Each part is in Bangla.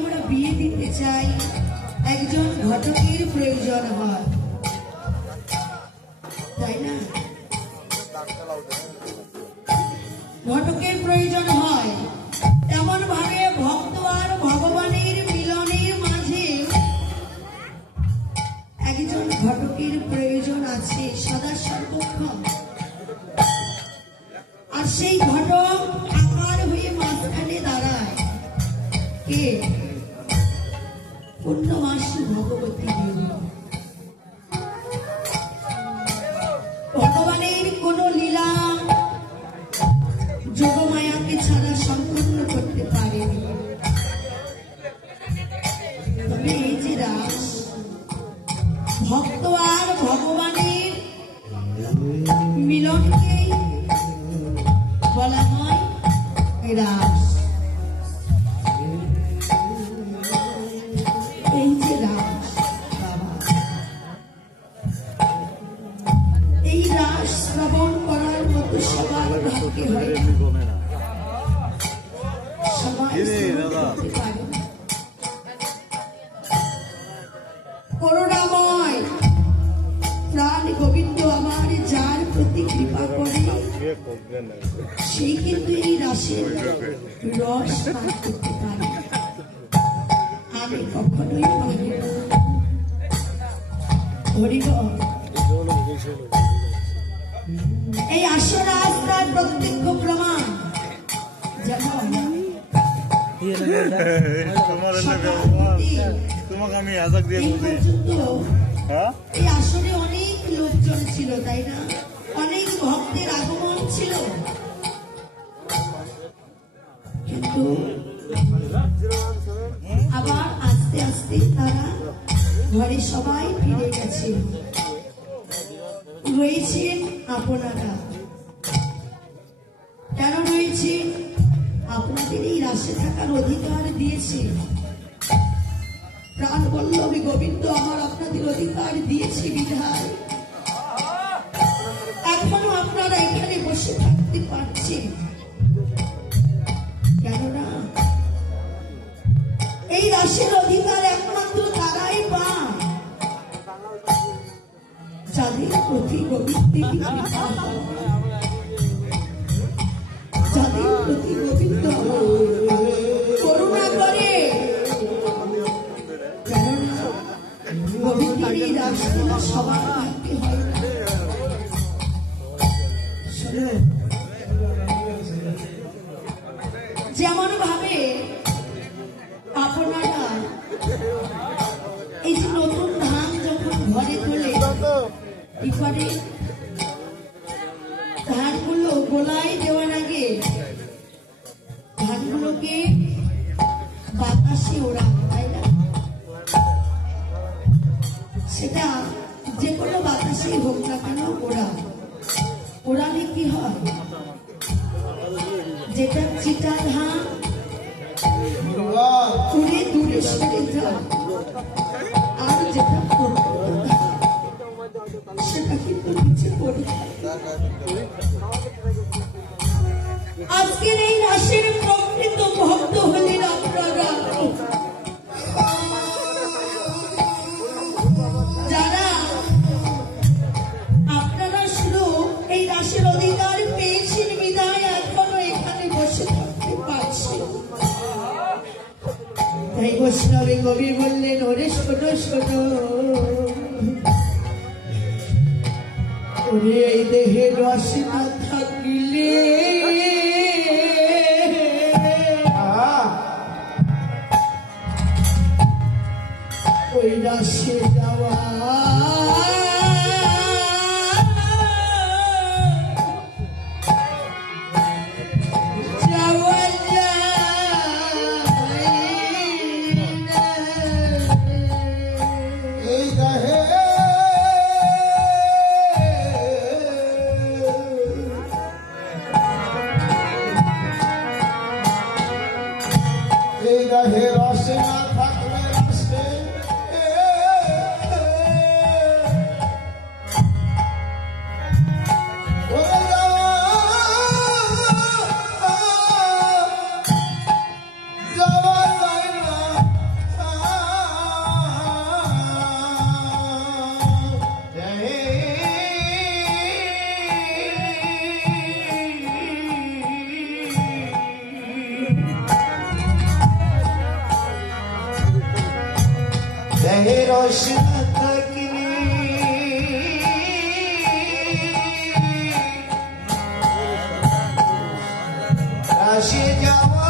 আমরা বিয়ে দিতে চাই একজন ঘটকের প্রয়োজন হয়, তাই না? ঘটকের প্রয়োজন হয়, এমন ভাবে ভক্ত আর ভগবানের মিলনের মাঝে একজন ঘটকের প্রয়োজন আছে সদা সর্বক্ষণ। আর সেই ঘটক আকার হয়ে মাঝখানে দাঁড়ায় কে? পূর্ণমাসী ভগবতী দেবী। ভগবানের কোন লীলা যোগমায়াকে ছাড়া সম্পূর্ণ করতে পারেনি। তবে এই যে রাস, ভক্ত আর ভগবানের মিলনকেই বলা হয় রাস। এই যে রাস, এই রাস শ্রবণ করার মতো সবার ভাগ্যে হয় না, সবাই করতে পারে। করুণাময় প্রাণ গোবিন্দ আমার যার প্রতি কৃপা করে সেই কিন্তু এই রাসের রস পান করতে পারে। আমি কখনোই পারি না। এই আসরাস তার প্রত্যক্ষ প্রমাণ। যেমন এই আসরে অনেক লোকজন ছিল, তাই না? অনেক ভক্তের আগমন ছিল, কিন্তু আবার আস্তে আস্তে তারা ঘরে সবাই ফিরে গেছে। রয়েছেন আপনারা, কেন রয়েছেন? আপনাদের এই রাশে থাকার অধিকার দিয়েছে প্রাণ বল্লভী গোবিন্দ আমার, আপনাদের অধিকার দিয়েছে বিধায় এখনো আপনারা এখানে বসে থাকতে পারছেন। কেননা এই রাশির অধিকার একমাত্র তারাই পায় যাদের প্রতি গোবিন্দের কৃপা হয়, যাদের প্রতি গোবিন্দ করুণা করে। কেননা গোবিন্দের এই রাশিটা সবার ভাগ্যে হয় না। যেমন ভাবে আপনারা এই যে নতুন ধান যখন ঘরে তোলে কি করে, ধানগুলো গোলায় দেওয়ার আগে ধানগুলোকে বাতাসে ওড়ান, তাই না? সেটা যে কোনো বাতাসে হোক না কেন ওড়ালে কি হয়? যেটা চিটা ধান উড়ে দূরে সরে যায়, আর যেটা সেটা কিন্তু নিচে পড়ে। আজকের এই রাশির প্রকৃত ভক্ত হলেন আপনারা, যারা আপনারা শুধু এই রাশির অধিকার পেয়েছেন বিদায় এখনো এখানে বসে থাকতে পারছেন। তাই বৈষ্ণবী কবি বললেন, ওরে ছোট ছোট ওরে এই দেহে রস না থাকিলে ওই রাশে যাওয়া গায়ে রস না থাকলে রাশে যাওয়া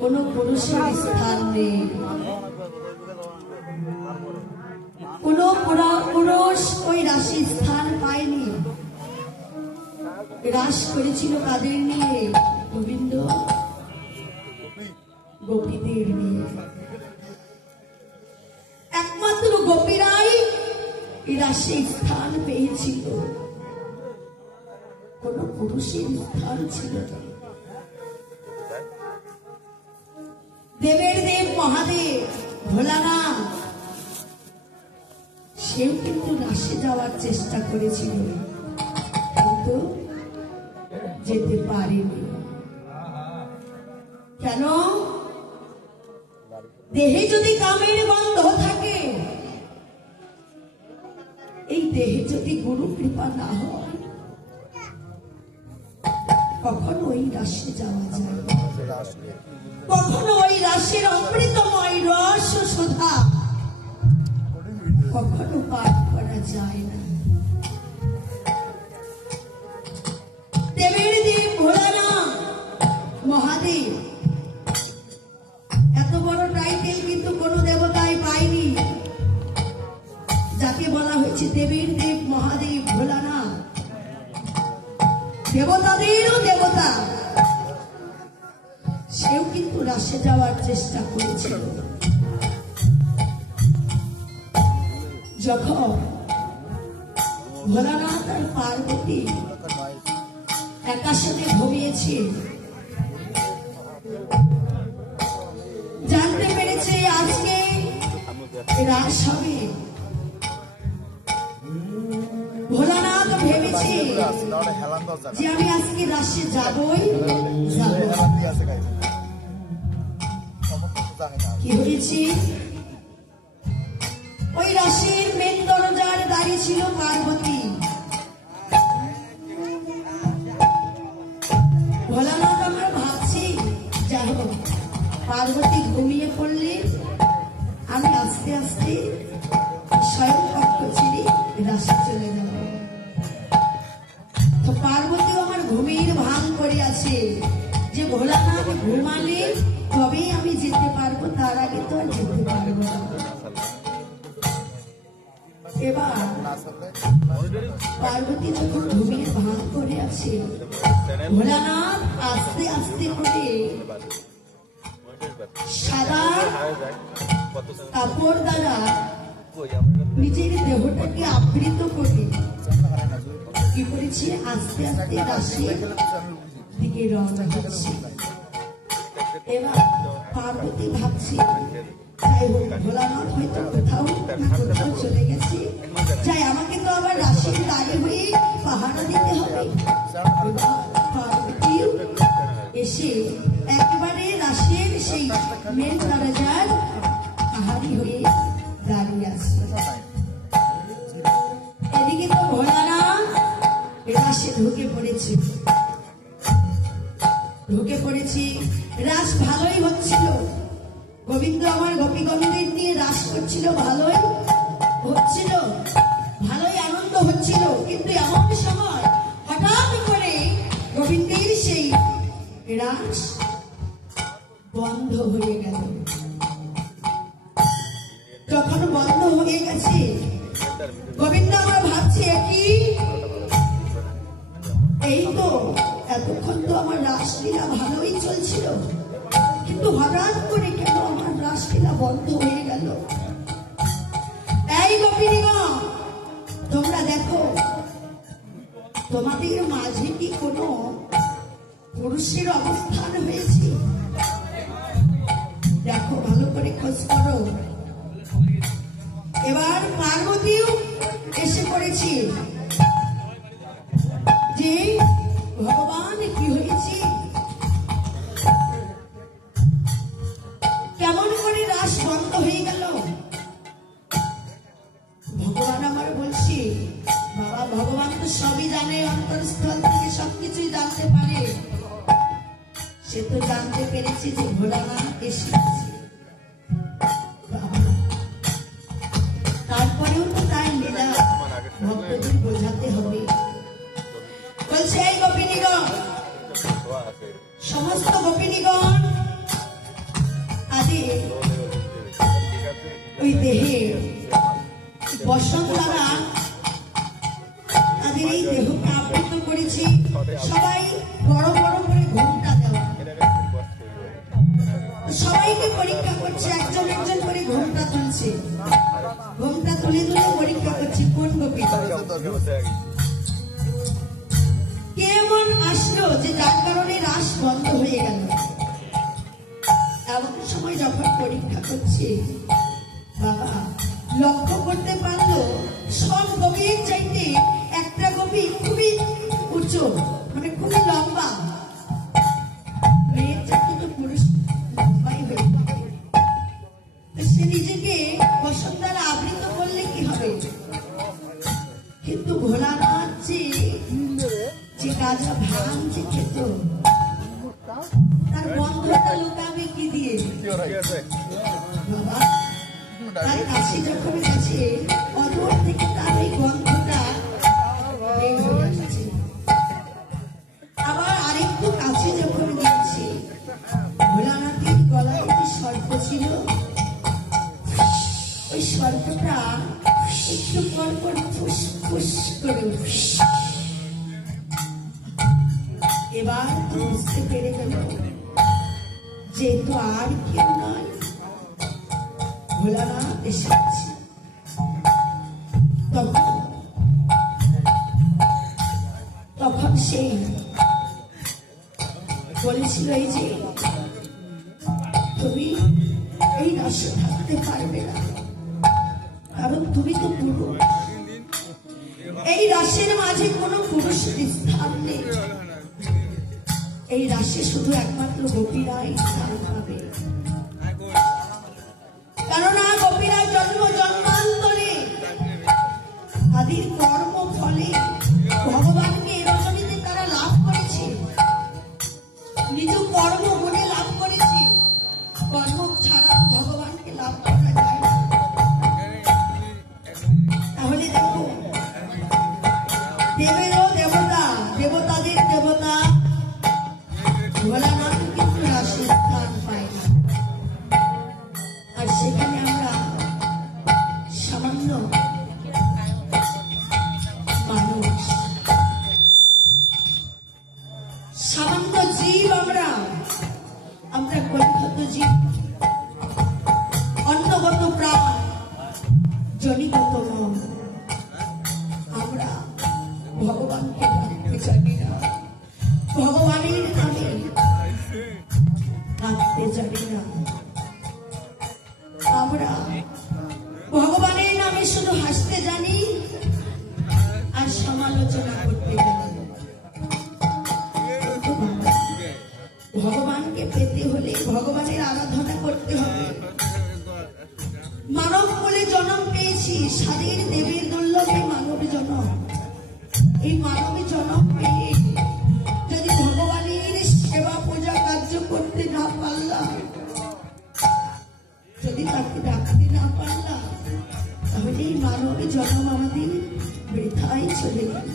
কোনো পুরুষের স্থান নেই, কোনো পুরুষ ওই রাশি স্থান পায়নি। রাস করেছিল কাদের নিয়ে? গোবিন্দ গোপীদের নিয়ে। একমাত্র গোপীরাই এই রাশি স্থান পেয়েছিল, কোন পুরুষের স্থান ছিল না। দেবের দেব মহাদেব ভোলানাথ সেও কিন্তু রাশে যাওয়ার চেষ্টা করেছিল, কিন্তু যেতে পারেনি। কেন? দেহে যদি কামের বন্ধ থাকে, এই দেহে যদি গুরু কৃপা না হয় কখনো ওই রাশে যাওয়া যায় না। কখনো ওই রাশির অমৃতময় রস ও সুধা কখনো পাঠ করা যায় না। দেবের দেব ভোলানাথ মহাদেব, এত বড় টাইটেল কিন্তু কোন দেবতায় পায়নি, যাকে বলা হয়েছে দেবের দেব মহাদেব ভোলানাথ, দেবতাদেরও দেবতা। সেও কিন্তু রাশে যাওয়ার চেষ্টা করেছিল। যখন ভোলানাথ আর পার্বতী একাশনে ঘুমিয়েছে, জানতে পেরেছে আজকে রাস হবে। ভোলানাথ ভেবেছে যে আমি আজকে রাশে যাবই যাব। কি হয়েছে? ওই রাশির মেন দরজার দাঁড়িয়ে ছিল পার্বতী। ভোলানাথ আমরা ভাবছি যাই হোক, পার্বতী ঘুমিয়ে পড়লে আমি আস্তে আস্তে স্বয়ং কক্ষ ছেড়ে রাশি চলে যাব। তো পার্বতীও আমার ঘুমিয়ে ভান করে আছে যে ভোলানাথ ঘুমালে তবেই আমি যেতে পারবো, তার আগে তো আর যেতে পারবো না। এবার পার্বতী যখন ঘুমিয়ে ভান করে আছে, ভোলানাথ আস্তে আস্তে করে সাদা কাপড় দ্বারা নিজের দেহটাকে আবৃত করে কি করেছে, আস্তে আস্তে রাশির দিকে রওনা হচ্ছে। এবার পার্বতী ভাবছে যাই হোক, ভোলানাথ হয়তো কোথাও না কোথাও চলে গেছে, যাই আমাকে তো আবার রাশির দাঁড়ি হয়ে পাহারা দিতে হবে। পার্বতী এসে একেবারে রাশির সেই মেন দরজার পাহাড়ি হয়ে দাঁড়িয়ে আসছে। এদিকে তো ভোলানাথ রাশে ঢুকে পড়েছে। রাস ভালোই হচ্ছিল, গোবিন্দ আমার গোপীগণদের নিয়ে রাস করছিল, ভালোই হচ্ছিল, ভালোই আনন্দ হচ্ছিল। কিন্তু এমন সময় হঠাৎ করে গোবিন্দের সেই রাস বন্ধ হয়ে গেল। যখন বন্ধ হয়ে গেছে, গোবিন্দ আমার ভাবছে কি, এই তো এতক্ষণ তো আমার রাসলীলা ভালোই চলছিল, কিন্তু হঠাৎ করে কেন আমার রাসলীলা বন্ধ হয়ে গেল? এই গোপিনীগণ, তোমরা দেখো তোমাদের মাঝে কি কোনো পুরুষের অবস্থান হয়েছে? দেখো, ভালো করে খোঁজ করো। এবার পার্বতীও এসে পড়েছে যে ভগবান কি হয়েছে, কেমন করে রাস বন্ধ হয়ে গেল? ভগবান আমার বলছি, বাবা ভগবান তো সবই জানে, অন্তরস্থল থেকে সবকিছুই জানতে পারে। সে তো জানতে পেরেছে যে ভোলানাথ এসেছে, তারপরেও তো তাই লীলা ভক্তদের বোঝাতে হবে। বলছে এই গোপিনীগণ, সমস্ত গোপিনীগণ আদি ওই দেহে বসন্ত দ্বারা তাদের এই দেহকে আবৃত করেছি। সবাই বড় বড় করে ঘোমটা দেওয়া, সবাইকে পরীক্ষা করছে, একজন একজন করে ঘোমটা তুলছে, ঘোমটা তুলে তুলে পরীক্ষা করছে কোন গোপী কেমন আসলো যে যার কারণে রাস বন্ধ হয়ে গেল। এমন সময় যখন পরীক্ষা করছে, বাবা লক্ষ্য করতে পারলো সব গোপীর চাইতে একটা গোপী খুবই উঁচু, মানে খুবই লম্বা। মেয়ের চাইতে তো পুরুষ লম্বাই হয়ে থাকে। সে নিজেকে বসন্ত দ্বারা আবৃত করলে কি হবে? একটু পর পর ফুস ফুস করে এবার বুঝতে পেরে গেল যেহেতু আর কেউ নয়, ভোলানাথ এসেছে। তখন সেই বলেছিল, এই যে তুমি এই রাশে থাকতে পারবে না, কারণ তুমি তো পুরুষ। এই রাশের মাঝে কোনো পুরুষের স্থান নেই। এই রাশে শুধু একমাত্র গোপীরাই স্থান পাবে, কেননা গোপীরা জন্ম জন্মান্তরে তাদের কর্ম ফলে ভগবানকে এ রজনীতে তারা লাভ করেছে, নিজ কর্ম গুণে লাভ করেছে। কর্ম ছাড়া ভগবানকে লাভ করা যায় না। তাহলে দেখো, দেবেরও দেবতা, দেবতাদের দেবতা ভোলানাথ কিন্তু রাশির স্থান পায় না। আর সেখানে আমরা সামান্য মানুষ, সামান্য জীব, আমরা কলিগত জীব, অন্নগত প্রাণ, জনিগত মন। আমরা ভগবানকে ডাকতে জানি না, ভগবানের নামে ডাকতে জানি না। আমরা ভগবানের নামে শুধু হাসতে জানি আর সমালোচনা করতে জানি। ভগবানকে পেতে হলে ভগবানের আরাধনা করতে হবে। মানব বলে জন্ম পেয়েছি, শারীর দেবীর দুর্লভে মানব জন্ম। এই মানব জন্ম পেয়ে যদি ভগবানের সেবা পূজা কার্য করতে না পারলাম, যদি তাকে ডাকতে না পারলাম, তাহলে এই মানব জন্ম আমাদের বৃথাই চলে গেল।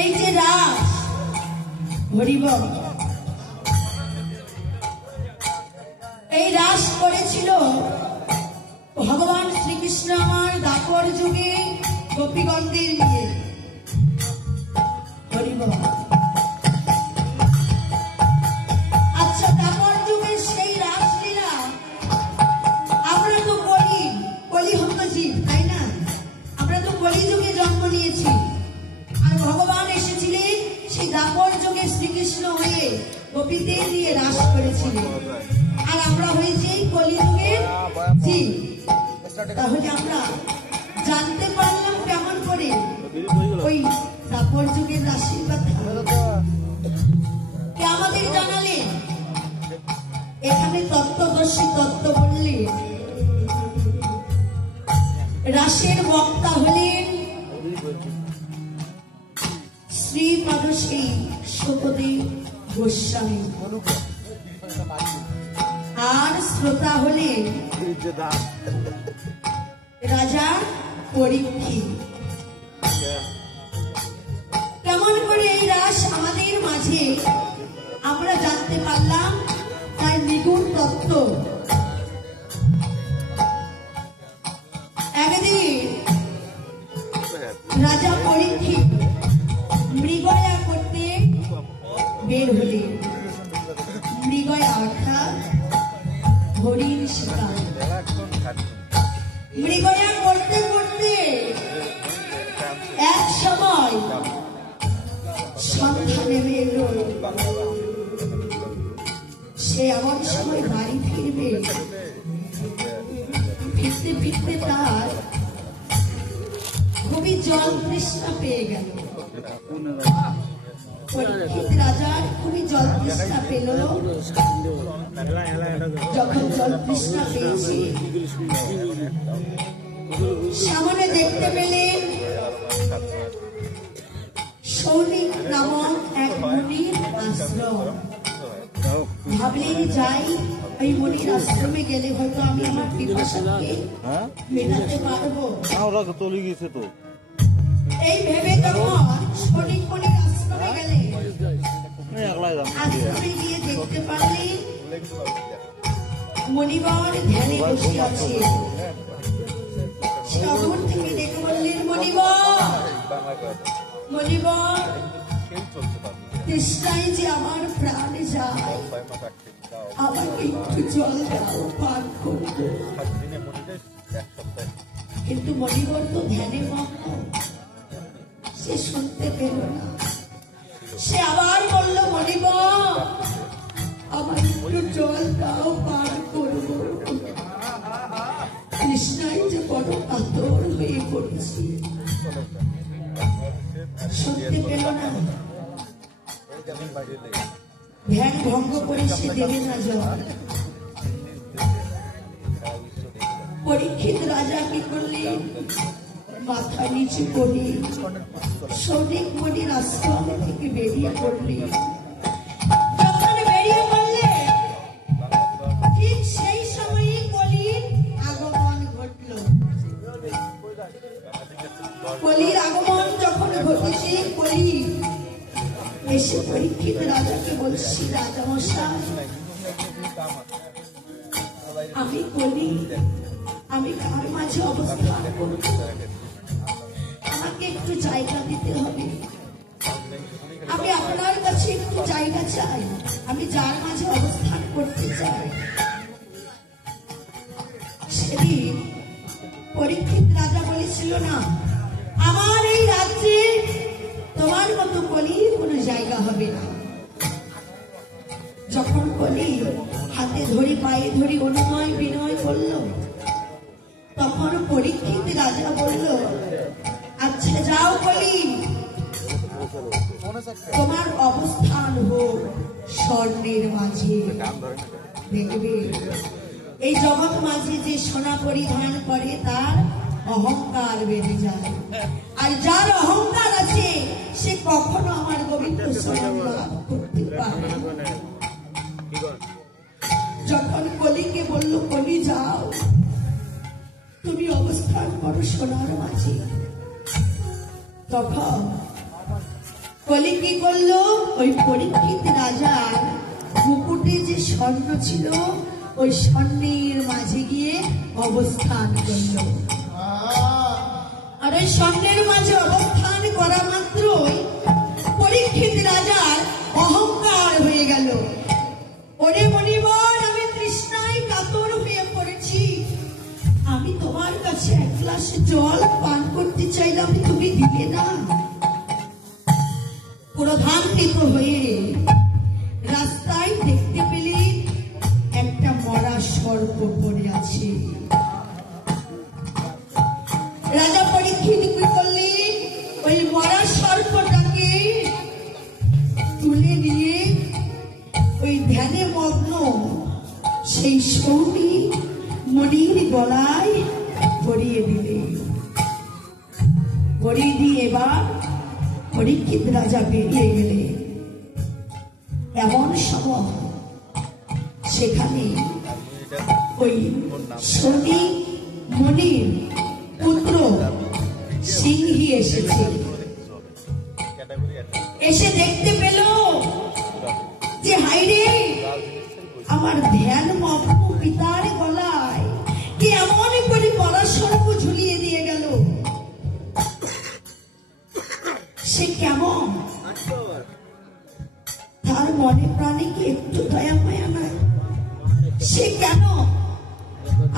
এই যে রাস হরিবল, এই রাস করেছিল ভগবান শ্রীকৃষ্ণ আমার দ্বাপর যুগে গোপীগণদের নিয়ে। হরিবল। আচ্ছা, দ্বাপর যুগের সেই রাসলীলা আমরা তো কলিহত জীব, তাই না? আমরা তো কলি যুগে জন্ম নিয়েছি। আর ভগবান এসেছিলেন সেই দ্বাপর যুগে শ্রীকৃষ্ণ হয়ে গোপীদের নিয়ে রাস করেছিলেন। আর আমরা হয়েছি কলিযুগের জীব। তাহলে আমরা জানতে পারলাম কেমন করে ওই দ্বাপর যুগের রাশির কথা? কে আমাদের জানালেন? এখানে তত্ত্বদর্শী তত্ত্ব বললে রাসের বক্তা হলেন শ্রীপাদশ্রী সুখদেব গোস্বামী, আর শ্রোতা হলেন রাজা পরীক্ষিত। কেমন করে এই রাস আমাদের মাঝে আমরা জানতে পারলাম তার নিগুণ তত্ত্ব। একদিন রাজা পরীক্ষিত মৃগয়া করতে বের হলেন। মৃগয়া অর্থাৎ হরিণ শিকার। মৃগয়া করতে করতে এক সময় সন্ধ্যা নেমে এলো। সে এমন সময় বাড়ি ফিরবে, ফিরতে ফিরতে তার খুবই জল তৃষ্ণা পেয়ে গেল। পরীক্ষিত রাজার খুবই জল তৃষ্ণা পেল। যখন জল তৃষ্ণা পেয়েছি, সামনে দেখতে পেলেন সৌনিক নামক এক মুনির আশ্রম। ভাবলেন যাই, এই মুনির আশ্রমে গেলে হয়তো আমি আমার পিপাসাকে মেটাতে পারবো। এই ভেবে তখন সৌনিক মুনির আশ্রমে গেলে আশ্রমে গিয়ে দেখতে পারলেন মণিবর ধ্যানে বসে আছে। সে অমর থেকে ডেকে বললেন, মণিবর, মণিবর, তৃষ্ণায় যে আমার প্রাণে যায়, আমাকে একটু জল দাও, পান করবো। কিন্তু মণিবর তো ধ্যানে মগ্ন, সে শুনতে পেল না। সে আবার বলল, মণিবর, আমার একটু জল দাও, পান করবো। তৃষ্ণায় যে বড় কাতর হয়ে পড়েছি, শুনতে পেল না। ধ্যান ভঙ্গ করে সে দেবে না জল। পরীক্ষিত রাজা কি করলেন? মাথা নিচু করে সৌনিক মণির আশ্রম থেকে বেরিয়ে পড়লেন। যখন বেরিয়ে পড়লেন, ঠিক সেই সময়ই কলির আগমন ঘটল। কলির আগমন যখন ঘটেছে, কলি এসে পরীক্ষিত রাজাকে বলছি, রাজামশাই, আমি কলি, আমি কার মাঝে অবস্থান করব? আমাকে একটু জায়গা দিতে হবে। আমি আপনার কাছে একটু জায়গা চাই, আমি যার মাঝে অবস্থান করতে চাই। সেদিন পরীক্ষিত রাজা বলেছিল, না, আমার এই রাজ্যে তোমার মতো কলির কোনো জায়গা হবে না। যখন কলি হাতে ধরে পায়ে ধরে অনুনয় বিনয় করল, তখন পরীক্ষিত রাজা বলল, আচ্ছা যাও কলি, তোমার অবস্থান হোক স্বর্ণের মাঝে। দেখবে এই জগৎ মাঝে যে সোনা পরিধান করে তার অহংকার বেড়ে যায়, আর যার অহংকার আছে সে কখনো আমার গোবিন্দ স্বয়ং লাভ করতে পারে। যখন কলিকে বলল, কলি যাও, তুমি অবস্থান করো সোনার মাঝে, তখন কলি কি করলো? ওই পরীক্ষিত রাজার মুকুটে যে স্বর্ণ ছিল, ওই স্বর্ণের মাঝে গিয়ে অবস্থান করলো। আর ওই স্বর্ণের মাঝে অবস্থান করা মাত্রই পরীক্ষিত রাজার অহংকার হয়ে গেল। ওরে মণিবর, আমি তৃষ্ণায় কাতর হয়ে পড়েছি, আমি তোমার কাছে এক গ্লাস জল পান করতে চাইলাম, তুমি দিলে না। ক্রোধান্বিত হয়ে রাস্তায় দেখতে পেলে একটা মরা সর্প পড়ে আছে। রাজা পরীক্ষিত কি করলেন? ওই মরা সর্পটাকে তুলে নিয়ে ওই ধ্যানে মগ্ন সেই সৌনি মণির গলায় পরিয়ে দিলেন। পরিয়ে দিয়ে এবার পরীক্ষিত রাজা বেরিয়ে গেলেন। এমন সময় সেখানে ওই শনি মণির পুত্র সিংহী এসেছে। এসে দেখতে পেল যে হাইরে, আমার ধ্যান মগ্ন পিতার গলায় কি এমন করে পরাশর্প ঝুলিয়ে দিয়ে গেল। সে কেমন? তার মনে প্রাণে কি একটু দয়া মায়া নাই? সে কেন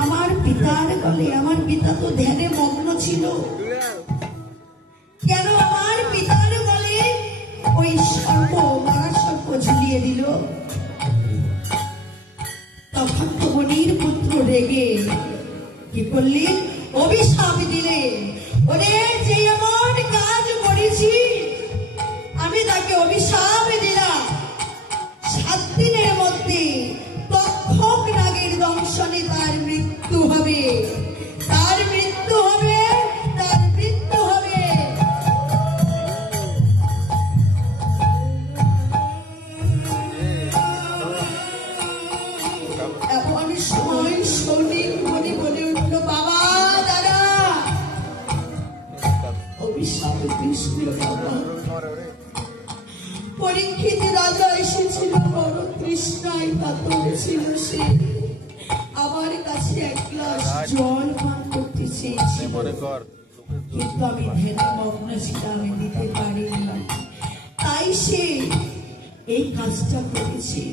আমার পিতার গলে, আমার পিতা তো ধ্যানে মগ্ন ছিল, কেন আমার পিতার গলে ওই সর্প, মারা সর্প ঝুলিয়ে দিল? তখন তো মণির পুত্র রেগে কি করলেন? অভিশাপ দিলেন। ওরে, যে এমন কাজ করেছি, আমি তাকে অভিশাপ দিলাম, 7 দিনের মধ্যে তক্ষক নাগের দংশনে তার মৃত্যু হবে, তার মৃত্যু হবে, তার মৃত্যু হবে। এমন সময় সৌনিক মণি বলে উঠল, বাবা, দাদা, অভিশাপ কৃষ্ণ বাবা। পরীক্ষিত রাজা এসেছিল, বড় তৃষ্ণায় কাতর ছিল সে। জল পান করতে চেয়েছি, কিন্তু আমি ধ্যানমগ্ন ছিলাম, আমি দিতে পারিনি, তাই সে এই কাজটা করেছে।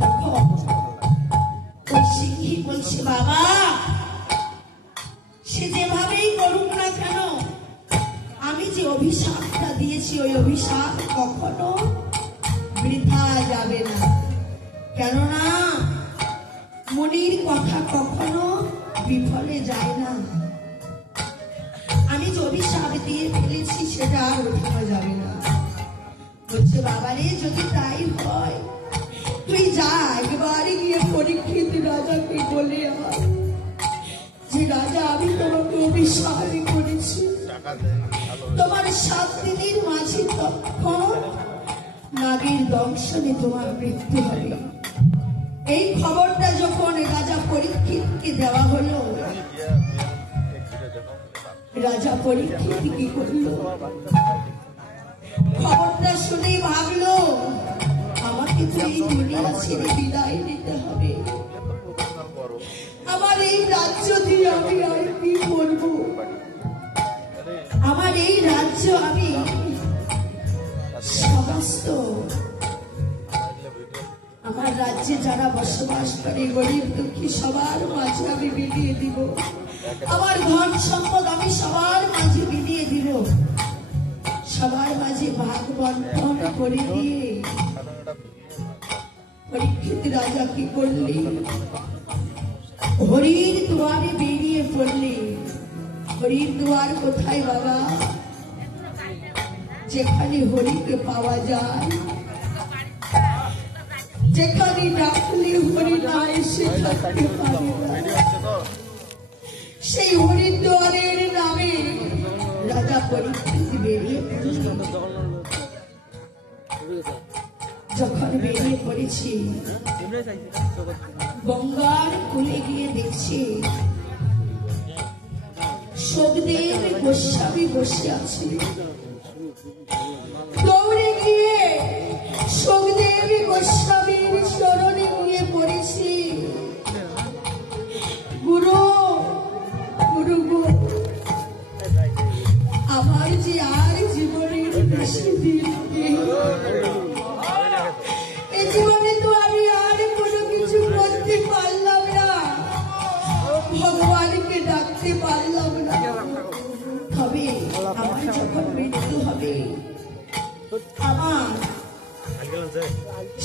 তখন ওই সিংহী বলছে, বাবা সে যেভাবেই করুক না কেন, আমি যে অভিশাপটা দিয়েছি ওই অভিশাপ কখনো বৃথা যাবে না, কেননা মনির কথা কখনো বিফলে যায় না। আমি যে অভিশাপ দিয়ে ফেলেছি সেটা আর ওঠানো যাবে না। বলছে, বাবারে যদি তাই হয় তুই যা, একবারে গিয়ে পরীক্ষিত রাজাকে বলে আয় যে রাজা আমি তোমাকে অভিশাপ করেছি, তোমার 7 দিনের মাঝে তখন নাগের দংশনে তোমার মৃত্যু হবে। এই খবরটা যখন রাজা পরীক্ষিতকে দেওয়া হলো, রাজা পরীক্ষিত কি করলো, খবরটা শুনে ভাবলো আমাকে তো এই দুনিয়া ছেড়ে বিদায় নিতে হবে, আমার এই রাজ্য দিয়ে আমি আর কি করবো, আমার এই রাজ্য আমি সমস্ত আমার রাজ্যে যারা বসবাস করে গরিব দুঃখী সবার মাঝে আমি বিলিয়ে দিব, আমার ধন সম্পদ আমি সবার মাঝে বিলিয়ে দিব, সবার মাঝে ভাগ বন্টন করে দিয়ে পরীক্ষিত রাজা কি করলি, হরির দুয়ারে বেরিয়ে পড়লি। হরির দুয়ার কোথায় বাবা? যেখানে হরিকে পাওয়া যায়, যেখানে ডাকলে হরি না এসে থাকতে পারে না, সেই হরিদ্বারের নামে রাজা পরীক্ষিত বেরিয়ে পড়ল। যখন বেরিয়ে পড়েছি, গঙ্গার কূলে গিয়ে দেখছি সুখদেব গোস্বামী বসে আছে। দৌড়ে গিয়ে সুখদেব গোস্বামীর চরণে গিয়ে পড়েছি, গুরু গুরু গো, আমার যে আর জীবনের বেশি দিন নেই, এই জীবনে তো আমি আর কোনো কিছু করতে পারলাম না, ভগবানকে ডাকতে পারলাম না, তবে আমার যখন মৃত্যু হবে আমার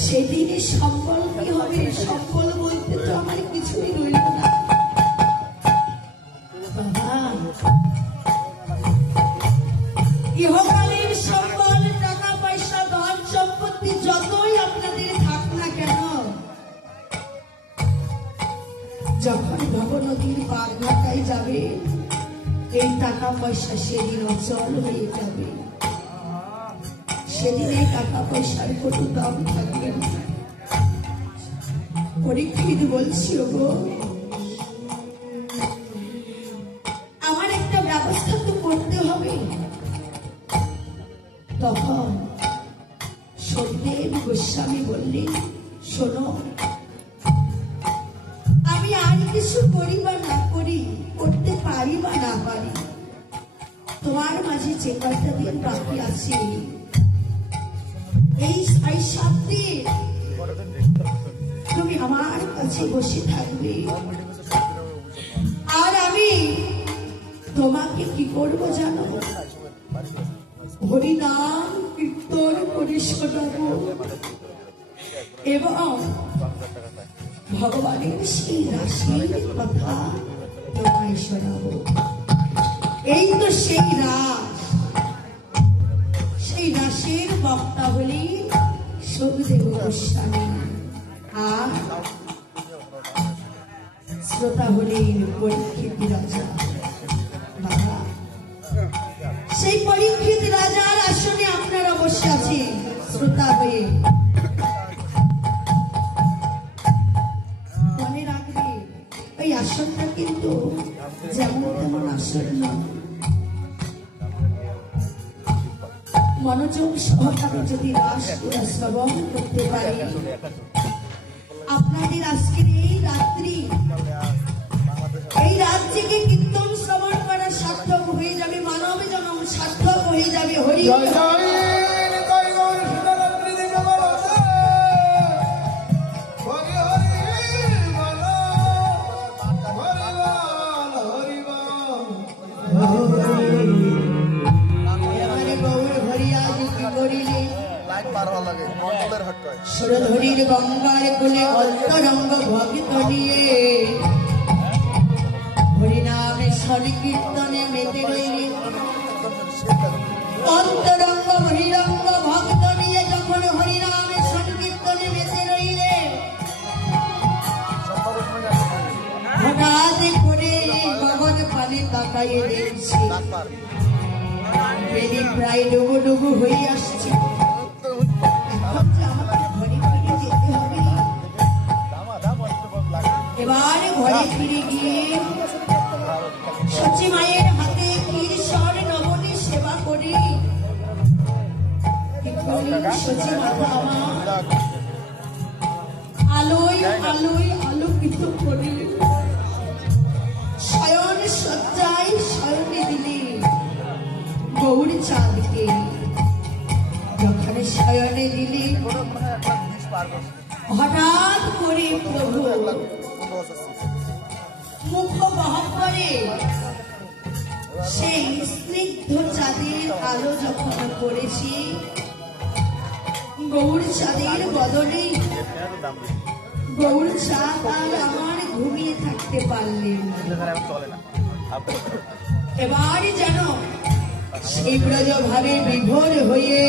সেদিনে সম্বল কি হবে? সম্বল বলতে তো আমার কিছুই রইল না। ইহকালের সম্বল, টাকা পয়সা, ধন সম্পত্তি যতই আপনাদের থাক না কেন, যখন ভবনদীর বাগঘাটায় যাবে এই টাকা পয়সা সেদিন অচল হয়ে যাবে, সেদিন এই টাকা পয়সার কোনো দাম থাকবে না। পরীক্ষিত বলছি, গো আমার একটা ব্যবস্থা তো করতে হবে। তখন সুখদেব গোস্বামী বললেন, শোনো, আমি আর কিছু করি বা না করি, করতে পারি বা না পারি, তোমার মাঝে যে কয়টা দিন বাকি আছে এই 7 দিন তুমি আমার কাছে বসে থাকবে, আর আমি তোমাকে কি করবো জানো? হরিনাম কীর্তন করে শোনাবো এবং ভগবানের সেই রাশির কথা তোমায় শোনাবো। এই তো সেই রাস, সেই রাসের বক্তা হলি সুখদেব গোস্বামী, আর শ্রোতা হলেন পরীক্ষিত রাজা। বাবা, সেই পরীক্ষিত রাজার আসনে আপনারা বসে আছেন শ্রোতা হয়ে। মনে রাখবে, ওই আসনটা কিন্তু যেমন তেমন আসন নয়। মনোযোগ সহকারে যদি রাস শ্রবণ করতে পারে, আপনাদের আজকের এই রাত্রি জয় জয় জয় গৌর সীতারাত্রি দিকে বলতে হরি হরি বল হরি বল এবারে গৌর হরিয়া কি করিলে লাইট পার হওয়া লাগে মন্ডলের হাট কয় সুরধরির গঙ্গার কোলে অন্তরঙ্গ ভক্ত নিয়ে হরিনামে সংকীর্তনে মেতে রইলে অন্তরঙ্গ বহিরঙ্গ ভক্ত নিয়ে যখন হরিনামে সংকীর্তনে মেতে রইলে হঠাৎ করে গগন পানে তাকাইয়ে দেখছি বেদি প্রায় ডুবু ডুবু হয়ে আসছে। এবার ঘরে ফিরে গিয়ে সচি মায়ের হাতে ক্ষীর স্বর নবনী সেবা করি সচি মাথা আমার আলোয় আলোয় আলোকিত করি শয়ন সজ্জায় শয়নে দিলে গৌর চাঁদকে যখন শয়নে দিলে হঠাৎ করে প্রভু মুখ গহ্বরে সেই স্নিগ্ধ চাঁদের আলো যখন পড়েছি গৌর চাঁদের বদলে গৌর চাঁদ আর আমার ঘুমিয়ে থাকতে পারলেন এবার যেন সেই ব্রজ ভাবে বিভোর হয়ে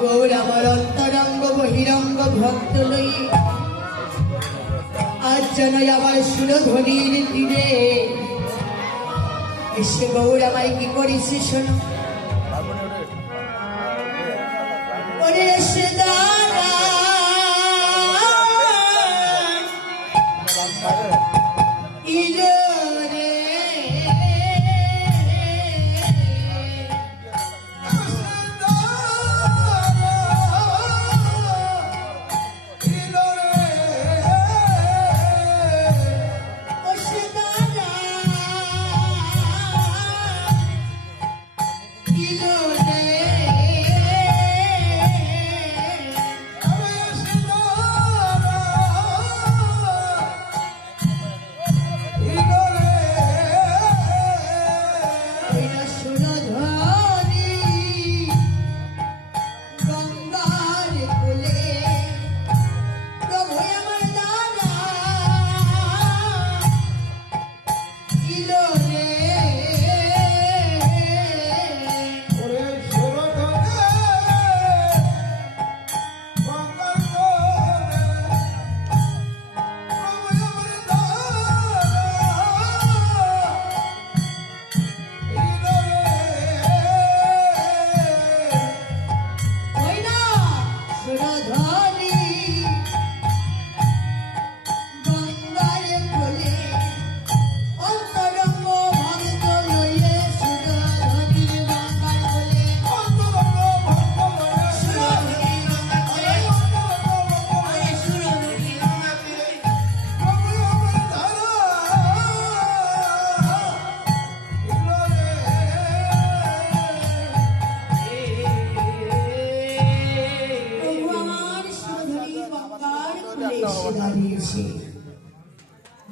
গৌর আমার অন্তরঙ্গ বহিরঙ্গ ভক্ত লই আজ যেন আবার সুরধ্বনির তীরে এসে গৌর আমায় কি করেছে শোনো ওরে এসে দাঁড়া ইলো রে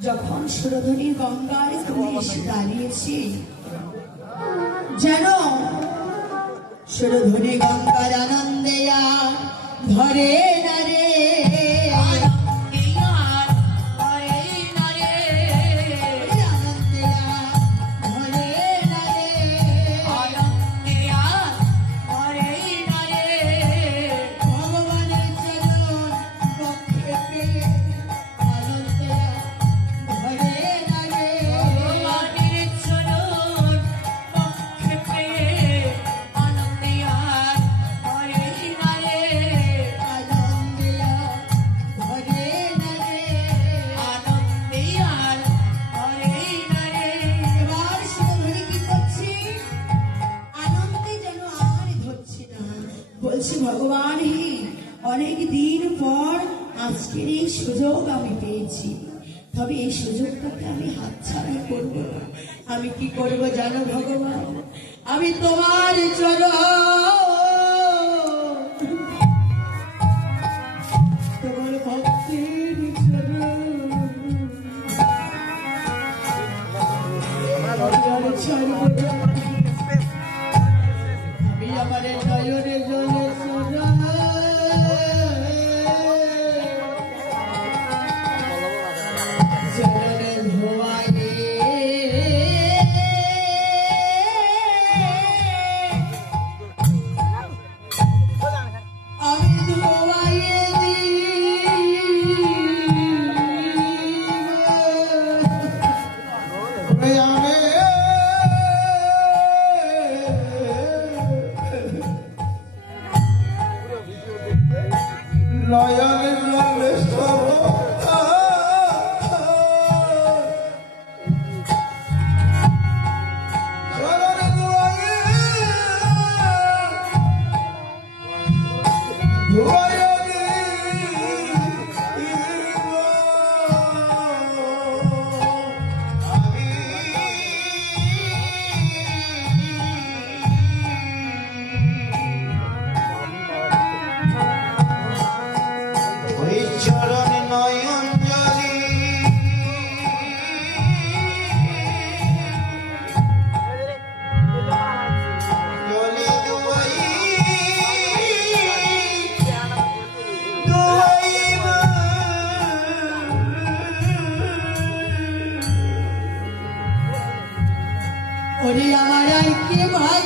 যখন সুরধনী গঙ্গার কোলে এসে দাঁড়িয়েছে যেন সুরধনী গঙ্গার আনন্দে ধরে না রে ভগবান অনেক দিন পর আজকের এই সুযোগ আমি পেয়েছি তবে এই সুযোগটাকে আমি হাতছাড়া করবো না। আমি কি করবো জানো ভগবান? আমি তোমার চরণ, তোমার ভক্তির চরণ আমি আর ছাড়বো না। আমি আমার নয়নে জলে সোনা চরণে ধোয়ায়ে আমি ধোয়ায়ে নয়নের জলে চরণে ধোয়ায়ে ধোয়ায়ে ওই চরণে নয়ন জলে জলে ধোয়াইব ওরে আমার আর কে ভাই